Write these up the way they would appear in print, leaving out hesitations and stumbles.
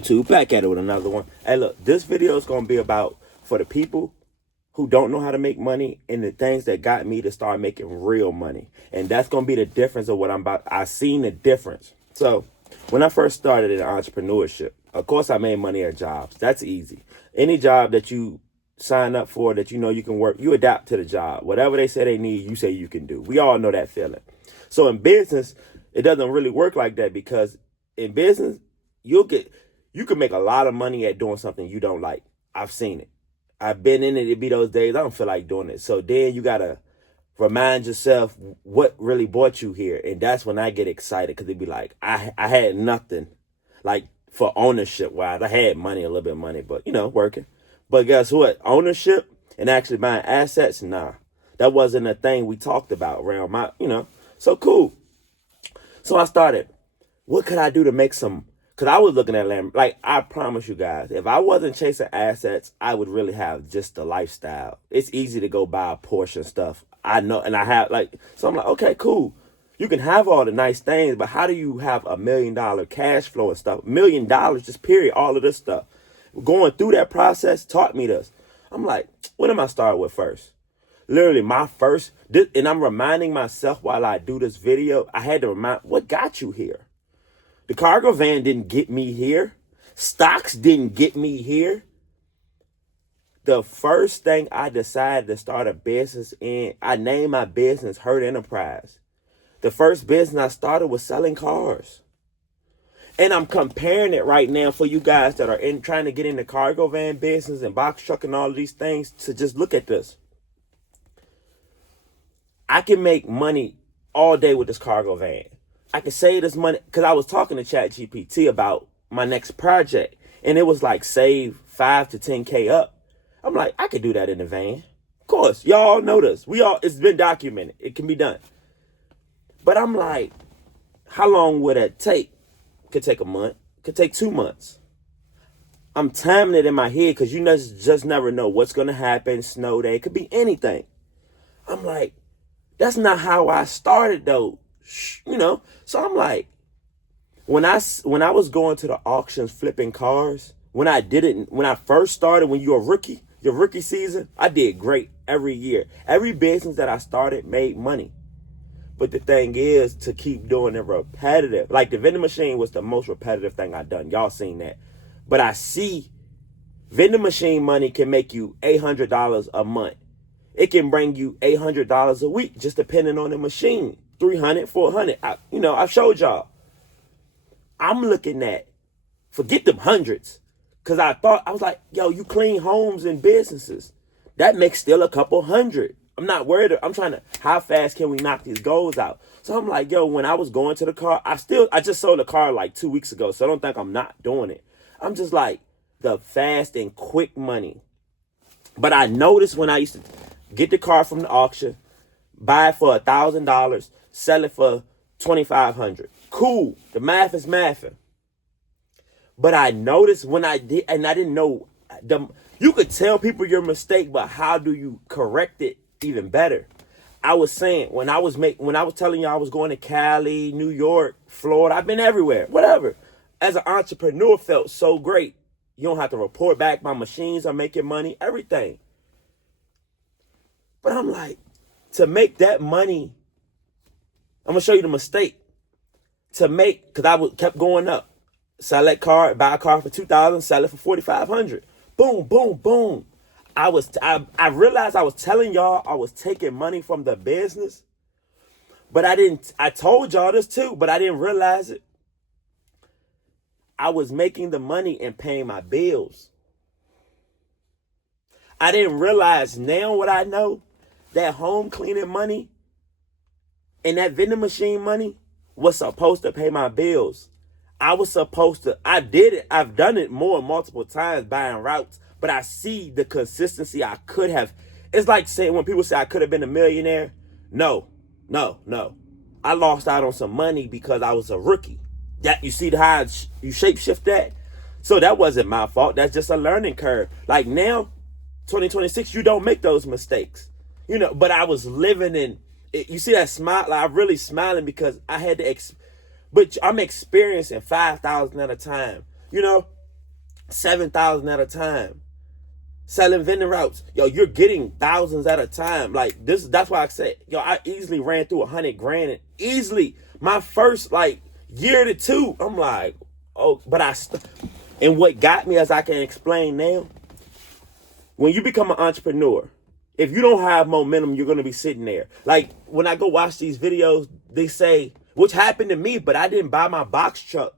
YouTube, back at it with another one. Hey, look, this video is going to be about for the people who don't know how to make money and the things that got me to start making real money. And that's going to be the difference of what I'm about. I seen the difference. So when I first started in entrepreneurship, of course I made money at jobs. That's easy. Any job that you sign up for that you know you can work, you adapt to the job. Whatever they say they need, you say you can do. We all know that feeling. So in business, it doesn't really work like that, because in business, you can make a lot of money at doing something you don't like. I've seen it. I've been in it. It be those days I don't feel like doing it. So then you got to remind yourself what really brought you here. And that's when I get excited, because it'd be like, I had nothing like for ownership wise. I had money, a little bit of money, but working. But guess what? Ownership and actually buying assets, nah. That wasn't a thing we talked about around So cool. So I started, what could I do to make some? Because I was looking at land. Like, I promise you guys, if I wasn't chasing assets, I would really have just the lifestyle. It's easy to go buy a Porsche and stuff. I know, and I have, so I'm like, okay, cool. You can have all the nice things, but how do you have $1 million cash flow and stuff? $1 million, just period, all of this stuff. Going through that process taught me this. I'm like, what am I starting with first? Literally, and I'm reminding myself while I do this video, I had to remind, what got you here? The cargo van didn't get me here. Stocks didn't get me here. The first thing I decided to start a business in, I named my business Hurt Enterprise. The first business I started was selling cars. And I'm comparing it right now for you guys that are trying to get in the cargo van business and box truck and all of these things, to just look at this. I can make money all day with this cargo van. I can save this money, because I was talking to ChatGPT about my next project, and it was like save 5 to 10K up. I'm like, I could do that in the van. Of course, y'all know this. It's been documented. It can be done. But I'm like, how long would that take? Could take a month. Could take 2 months. I'm timing it in my head, because you just never know what's going to happen. Snow day. It could be anything. I'm like, that's not how I started, though. So I'm like, when I was going to the auctions flipping cars, when I first started, when you're a rookie, your rookie season, I did great every year. Every business that I started made money. But the thing is to keep doing it repetitive. Like the vending machine was the most repetitive thing I've done. Y'all seen that. But I see vending machine money can make you $800 a month. It can bring you $800 a week, just depending on the machine. 300, 400. I've showed y'all. I'm looking at, forget them hundreds. Because I was like, yo, you clean homes and businesses. That makes still a couple hundred. I'm not worried. I'm trying to, how fast can we knock these goals out? So I'm like, yo, when I was going to the car, I just sold a car like 2 weeks ago. So I don't think I'm not doing it. I'm just like, the fast and quick money. But I noticed when I used to get the car from the auction, buy it for $1,000, sell it for $2,500. Cool. The math is mathing. But I noticed when I did, and I didn't know, you could tell people your mistake, but how do you correct it even better? I was saying, when I was telling you I was going to Cali, New York, Florida, I've been everywhere, whatever. As an entrepreneur, felt so great. You don't have to report back. My machines are making money, everything. But I'm like, to make that money, I'm going to show you the mistake. Because I kept going up. Sell that car, buy a car for $2,000, sell it for $4,500. Boom, boom, boom. I realized I was telling y'all I was taking money from the business. But I told y'all this too, but I didn't realize it. I was making the money and paying my bills. I didn't realize now what I know, that home cleaning money and that vending machine money was supposed to pay my bills. I did it. I've done it multiple times buying routes, but I see the consistency I could have. It's like saying when people say I could have been a millionaire. No. I lost out on some money because I was a rookie. That you see how you shape shift that? So that wasn't my fault. That's just a learning curve. Like now, 2026, you don't make those mistakes. But I was living in it. You see that smile? Like, I'm really smiling because I had to, but I'm experiencing 5,000 at a time. 7,000 at a time. Selling vending routes, yo, you're getting thousands at a time. Like this, that's why I said, yo, I easily ran through 100 grand and easily my first like year to two. I'm like, oh, but and what got me, as I can explain now, when you become an entrepreneur, if you don't have momentum, you're gonna be sitting there. Like when I go watch these videos, they say, which happened to me, but I didn't buy my box truck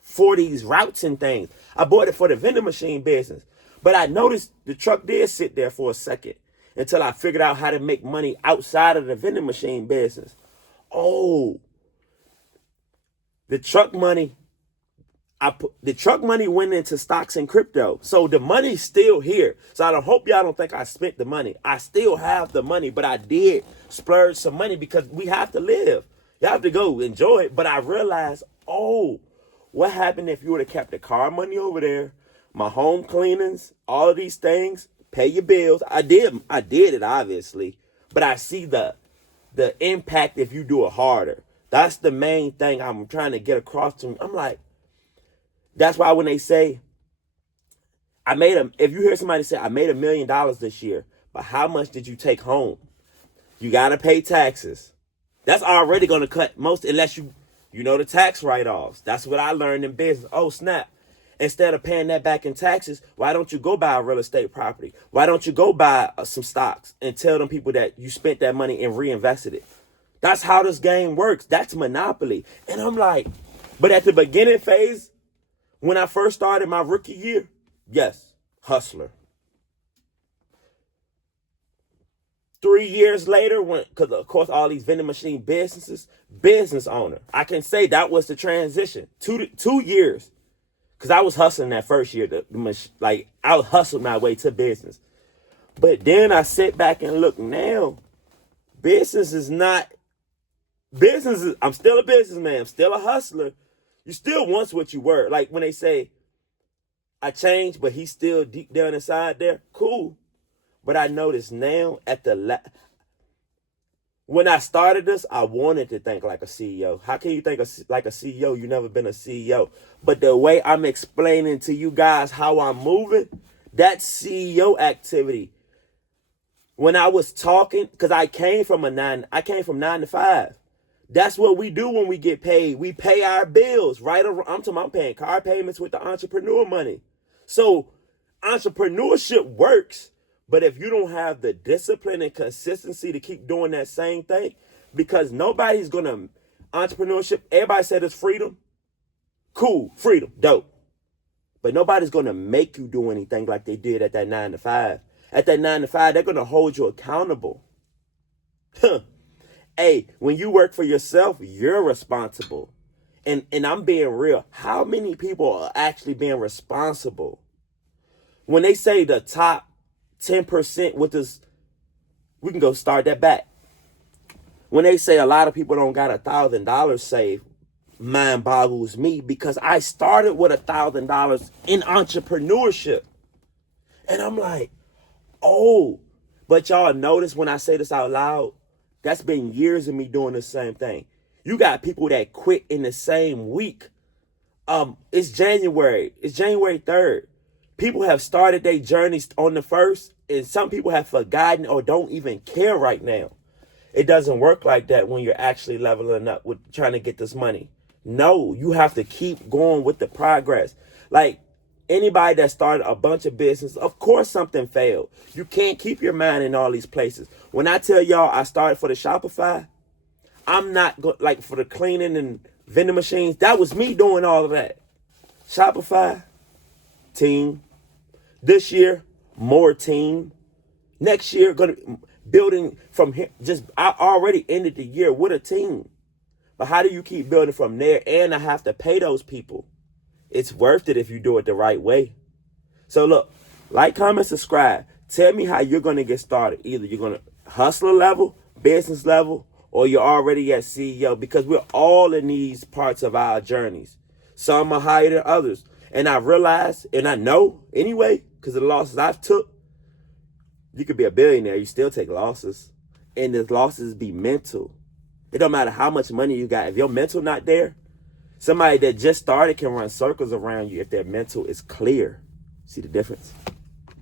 for these routes and things. I bought it for the vending machine business. But I noticed the truck did sit there for a second until I figured out how to make money outside of the vending machine business. Oh, the truck money, the truck money went into stocks and crypto. So the money's still here. So I hope y'all don't think I spent the money. I still have the money, but I did splurge some money because we have to live. You have to go enjoy it. But I realized, oh, what happened if you would have kept the car money over there? My home cleanings, all of these things, pay your bills. I did it obviously, but I see the impact if you do it harder. That's the main thing I'm trying to get across to them. I'm like, that's why when they say, if you hear somebody say, I made $1 million this year, but how much did you take home? You got to pay taxes. That's already going to cut most, unless you know the tax write-offs. That's what I learned in business. Oh, snap. Instead of paying that back in taxes, why don't you go buy a real estate property? Why don't you go buy some stocks and tell them people that you spent that money and reinvested it? That's how this game works. That's monopoly. And I'm like, but at the beginning phase, when I first started my rookie year, yes, hustler. 3 years later, because of course all these vending machine businesses, business owner. I can say that was the transition. 2 years. Because I was hustling that first year, I hustled my way to business. But then I sit back and look now, I'm still a businessman, I'm still a hustler. You still want what you were. Like when they say, I changed, but he's still deep down inside there, cool. But I notice now when I started this, I wanted to think like a CEO. How can you think like a CEO? You've never been a CEO. But the way I'm explaining to you guys how I'm moving, that's CEO activity. When I was talking, because I came from 9 to 5. That's what we do when we get paid. We pay our bills, right? I'm paying car payments with the entrepreneur money. So entrepreneurship works. But if you don't have the discipline and consistency to keep doing that same thing, because nobody's going to, entrepreneurship, everybody said it's freedom. Cool, freedom, dope. But nobody's going to make you do anything like they did at that 9 to 5. At that 9 to 5, they're going to hold you accountable. Hey, when you work for yourself, you're responsible. And I'm being real. How many people are actually being responsible? When they say the top 10% with this, we can go start that back. When they say a lot of people don't got $1,000 saved, mind boggles me because I started with $1,000 in entrepreneurship. And I'm like, oh, but y'all notice when I say this out loud, that's been years of me doing the same thing. You got people that quit in the same week. It's January 3rd. People have started their journeys on the 1st, and some people have forgotten or don't even care right now. It doesn't work like that when you're actually leveling up with trying to get this money. No, you have to keep going with the progress. Like anybody that started a bunch of business, of course something failed. You can't keep your mind in all these places. When I tell y'all I started for the Shopify, I'm not like for the cleaning and vending machines. That was me doing all of that. Shopify, team. This year, more team. Next year, building from here. I already ended the year with a team. But how do you keep building from there? And I have to pay those people. It's worth it if you do it the right way. So look, like, comment, subscribe. Tell me how you're going to get started. Either you're going to hustler level, business level, or you're already at CEO, because we're all in these parts of our journeys. Some are higher than others. And I realize, and I know anyway, because of the losses I've took, you could be a billionaire, you still take losses. And the losses be mental. It don't matter how much money you got. If your mental not there, somebody that just started can run circles around you if their mental is clear. See the difference?